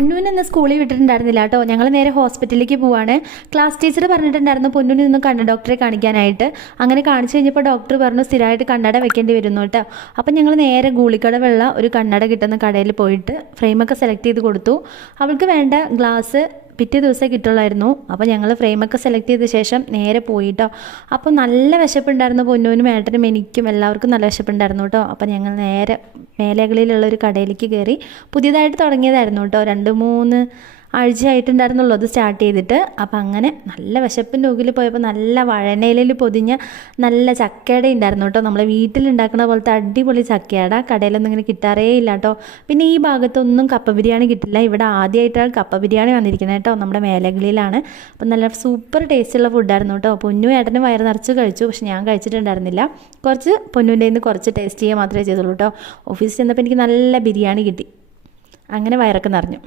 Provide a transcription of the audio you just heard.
പൊന്നൂന് സ്കൂളിൽ വിട്ടിട്ടുണ്ടായിരുന്നില്ല കേട്ടോ. ഞങ്ങൾ നേരെ ഹോസ്പിറ്റലിലേക്ക് പോവാണ്. ക്ലാസ് ടീച്ചർ പറഞ്ഞിട്ടുണ്ടായിരുന്നു പൊന്നൂന് നിന്ന് കണ്ണ ഡോക്ടറെ കാണിക്കാനായിട്ട്. അങ്ങനെ കാണിച്ചു കഴിഞ്ഞപ്പോൾ ഡോക്ടർ പറഞ്ഞു സ്ഥിരമായിട്ട് കണ്ണട വെക്കേണ്ടി വരുന്നു കേട്ടോ. അപ്പം ഞങ്ങൾ നേരെ ഗൂളിക്കടവുള്ള ഒരു കണ്ണട കിട്ടുന്ന കടയിൽ പോയിട്ട് ഫ്രെയിമൊക്കെ സെലക്ട് ചെയ്ത് കൊടുത്തു. അവൾക്ക് വേണ്ട ഗ്ലാസ് പിറ്റേ ദിവസമേ കിട്ടുള്ളായിരുന്നു. അപ്പോൾ ഞങ്ങൾ ഫ്രെയിമൊക്കെ സെലക്ട് ചെയ്ത ശേഷം നേരെ പോയിട്ടോ. അപ്പോൾ നല്ല വിശപ്പുണ്ടായിരുന്നു പൊന്നൂനും ഏട്ടനും എനിക്കും എല്ലാവർക്കും നല്ല വിശപ്പുണ്ടായിരുന്നു കേട്ടോ. അപ്പോൾ ഞങ്ങൾ നേരെ മേലകളിലുള്ള ഒരു കടയിലേക്ക് കയറി. പുതിയതായിട്ട് തുടങ്ങിയതായിരുന്നു കേട്ടോ, 2-3 ആഴ്ചയായിട്ടുണ്ടായിരുന്നുള്ളൂ അത് സ്റ്റാർട്ട് ചെയ്തിട്ട്. അപ്പം അങ്ങനെ നല്ല വിശപ്പിൻ്റെ ഉള്ളിൽ പോയപ്പോൾ നല്ല വഴനയിലിൽ പൊതിഞ്ഞ നല്ല ചക്കയുടെ ഉണ്ടായിരുന്നു കേട്ടോ. നമ്മളെ വീട്ടിലുണ്ടാക്കുന്ന പോലത്തെ അടിപൊളി ചക്കയുടെ കടയിലൊന്നും ഇങ്ങനെ കിട്ടാറേ ഇല്ല കേട്ടോ. പിന്നെ ഈ ഭാഗത്തൊന്നും കപ്പ ബിരിയാണി കിട്ടില്ല. ഇവിടെ ആദ്യമായിട്ടാണ് കപ്പ ബിരിയാണി വന്നിരിക്കുന്നത് കേട്ടോ, നമ്മുടെ മേലകളിലാണ്. അപ്പം നല്ല സൂപ്പർ ടേസ്റ്റുള്ള ഫുഡായിരുന്നു കേട്ടോ. പൊന്നു ഏട്ടന് വയറ് നിറച്ച് കഴിച്ചു, പക്ഷെ ഞാൻ കഴിച്ചിട്ടുണ്ടായിരുന്നില്ല. കുറച്ച് പൊന്നുവിൻ്റെ നിന്ന് കുറച്ച് ടേസ്റ്റ് ചെയ്യുക മാത്രമേ ചെയ്തുള്ളൂ കേട്ടോ. ഓഫീസിൽ ചെന്നപ്പോൾ എനിക്ക് നല്ല ബിരിയാണി കിട്ടി. അങ്ങനെ വയറൊക്കെ നിറഞ്ഞു.